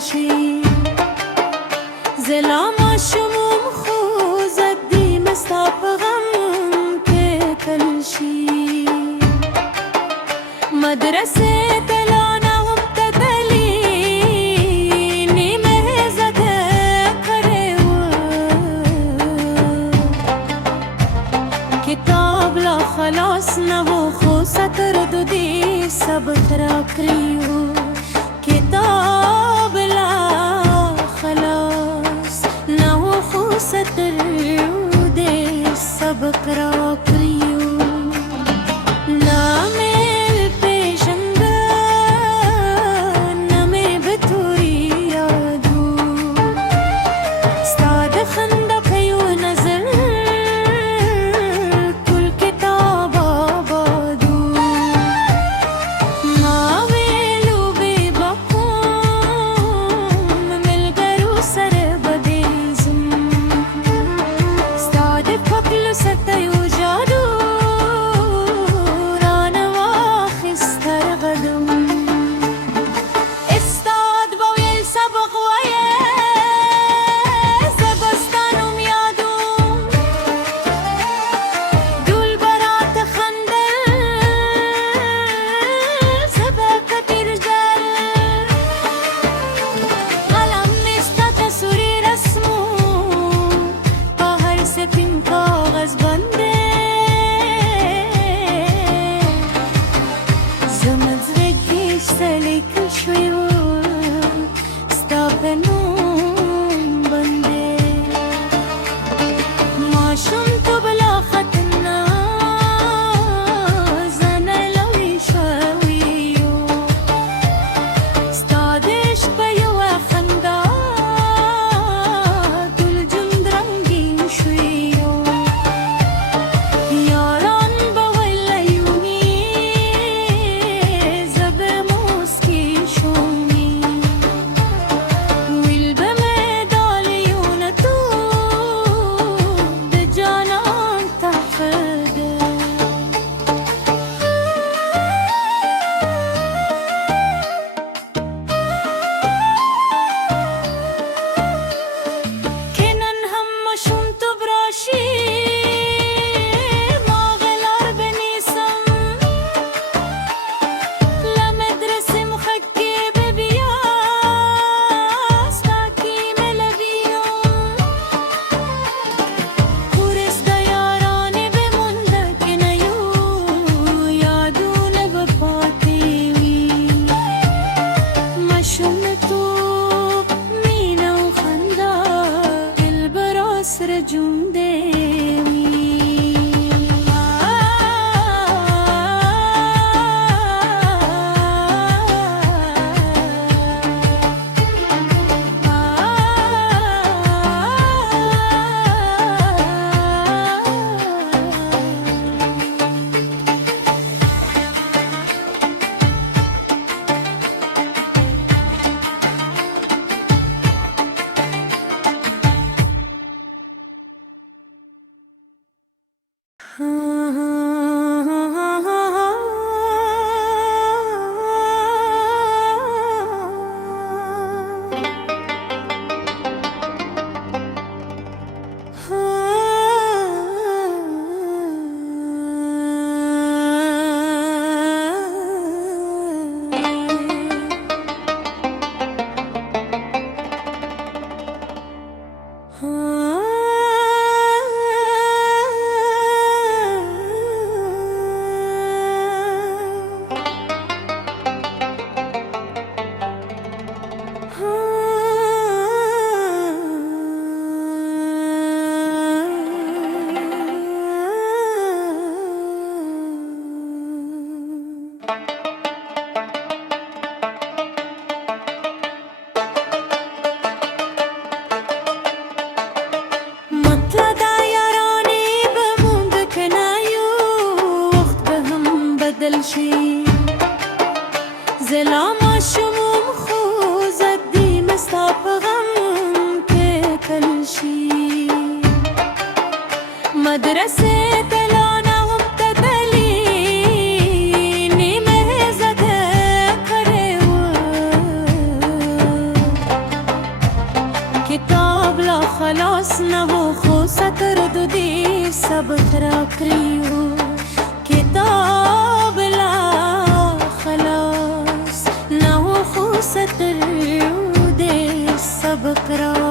شي زلامة شموم خوزك دي مستبغم كل شي مدرسة تلانا ومتدليني مهزة كريوة كتاب لا خلاص نبو خوصة ترددي سبخرا كريو كتاب لا خلاص نهو خوصة الودي سبخرا كريو نامل پیشنده نمی بطوری یادو استاد خنده پیو نظر کل کتاب آبادو ما ویلو بی بکن ملگرو سر بدیزم استاد فکل ستیو جادو شو زلا ماشوم خو زدی مستا په غم کې کلشي مدرسې ته لاړه وم تتلې نیمه زده کړې وه کتاب لا خلاص نه و خو سطر د دې سبق راکړی و کتاب لا خلاص نه و خو سطر د دې سبق راکړی